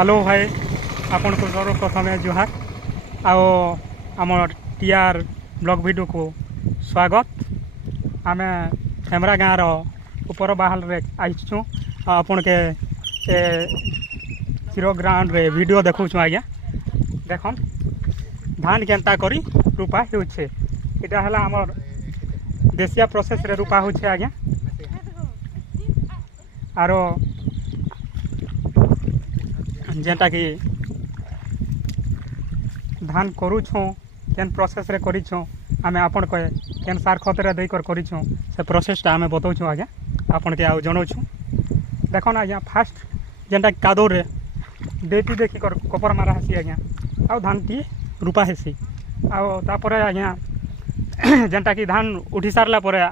Hello भाई आपन को सर्वप्रथम जुहार आओ आम टीआर ब्लॉग वीडियो को स्वागत। आम हेमरा गाँव ऊपर बाहल रे आइछुँ आपन के जीरो ग्राउंड रे वीडियो देखुछु आज्ञा देखन धान केनता करी रूपा होछे इटा हला हमर देसिया प्रोसेस रे रूपा होछे आज्ञा आरो जेनटा कि धान करूछुँ केन प्रोसेस रे करिछुँ आमे आपन के केन सार खत रे देकर करिछुँ से प्रोसेसटा आमे बताउछुँ आज्ञा आपन के आउ जणाउछुँ देखन आज्ञा फास्ट जेनटा कादो रे डेटी देखी कर कपर मारा हेसी आज्ञा आउ धान टी रूपा हेसी आउ तापरे आज्ञा जेनटा कि धान उठी सारला परे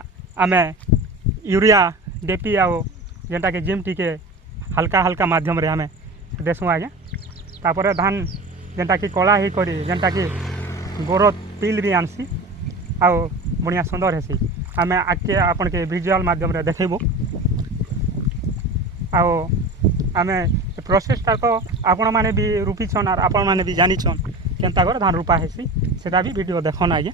आमे यूरिया डेपी आउ जेनटा कि जिम टी के हल्का हल्का माध्यम रे आमे देसुँ आज्ञा तापरे धान जेनटा कि कला ही करी जेनटा कि गोर पिल भी आनसी आउ बढ़िया सुंदर हेसी आमे आगे आपन के विजुअल माध्यम रे देखेबो आउ आमे प्रोसेसटा तो आपण माने भी रूपी छन और आपण माने भी जानि छन केनता कर धान रूपा हेसी सेटा भी वीडियो देखन आज्ञा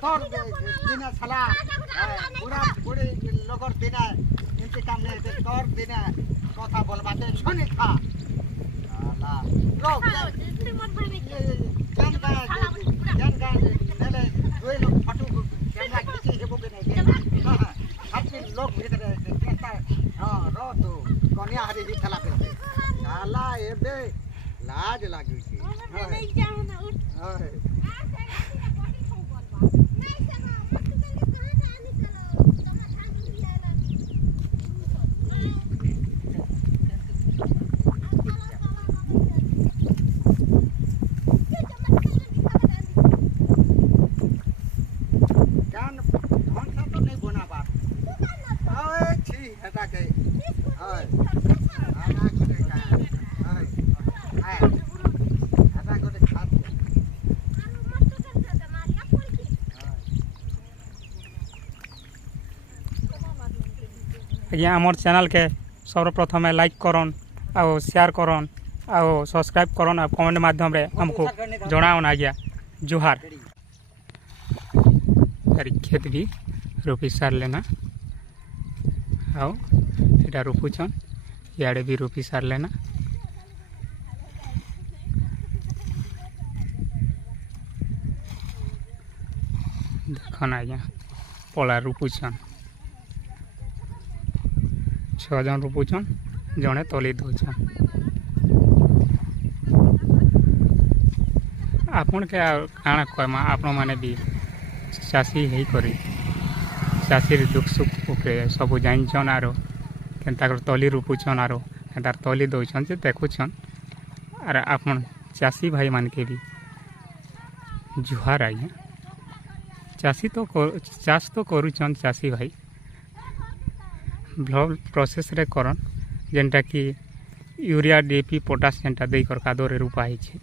तोर दिना साला पूरा पूरे लोगर दिना इनके काम नहीं थे तोर दिना कथा बोलबाते सुनी था साला लोग जन का नेले दुई लोग फटू कैमरा खींची हेबो के नहीं हां लोग भीतर केता हां रो तो कन्या हरी ही थला पे साला एबे लाज लागी छी नहीं जाऊ ना उठ आज्ञा आमर चैनल के सर्वप्रथम लाइक करन आउ शेयर करन आउ सब्सक्राइब करन आ कमेंट माध्यम रे हमको जणावन आज्ञा जुहार। खेत भी रोपी सार लेना आउ एटा रोपुछन इे भी रोपी सार लेना देखन आज्ञा पला रोपुछन 6 जन रोपुछन जड़े तली दौन आपन के काଣା कहमा आपण माने भी चाषी ही करी चाषी दुख सुख के सब जानछन आरो केनता कर तली रोपुछन आरो केनता तली दौन से देखुछन आर आपन चाषी भाई मान के भी जुहार आज्ञा चाषी तो चाष तो करुछन चाषी भाई ब्लॉग प्रोसेस रे करन जेनटा कि यूरिया डीएपी पोटास जेनटा दे कर कादो रे रूपा ही छे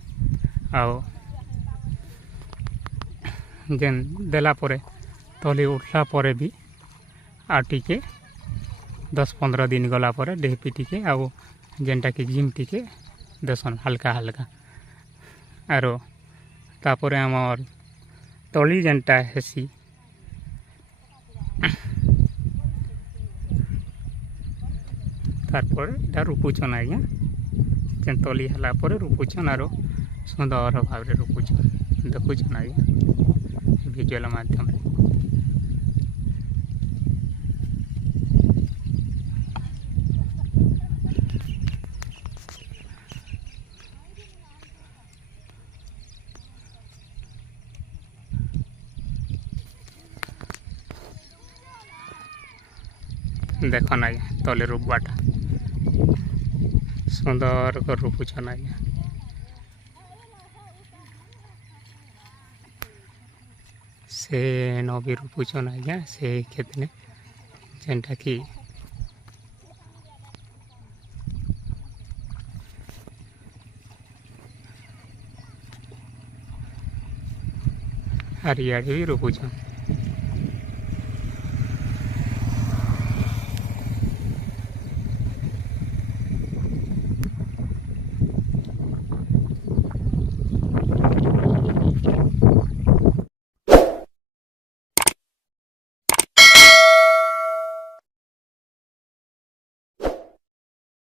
आउ जेन देला परे तली उठला परे भी आ टिके 10-15 दिन गला परे डीएपी टिके आउ जेनटा कि जिम टिके देसन हल्का हल्का आरो तापरे हमर तली जेनटा हेसी तारपर एटा रोपुछन आज्ञा जेन तली हला परे रोपुछन आरो सुंदर भाव रे रोपुछन देखुछन आज्ञा विजुअल माध्यम रे देखन आज्ञा तले रोपबाटा सुंदर कर रोपुछन आज्ञा से नबी रोपुछन आज्ञा से खेत ने जेनटा कि ଆରି ଆଡ଼େ ବି ରୋପୁଛନ୍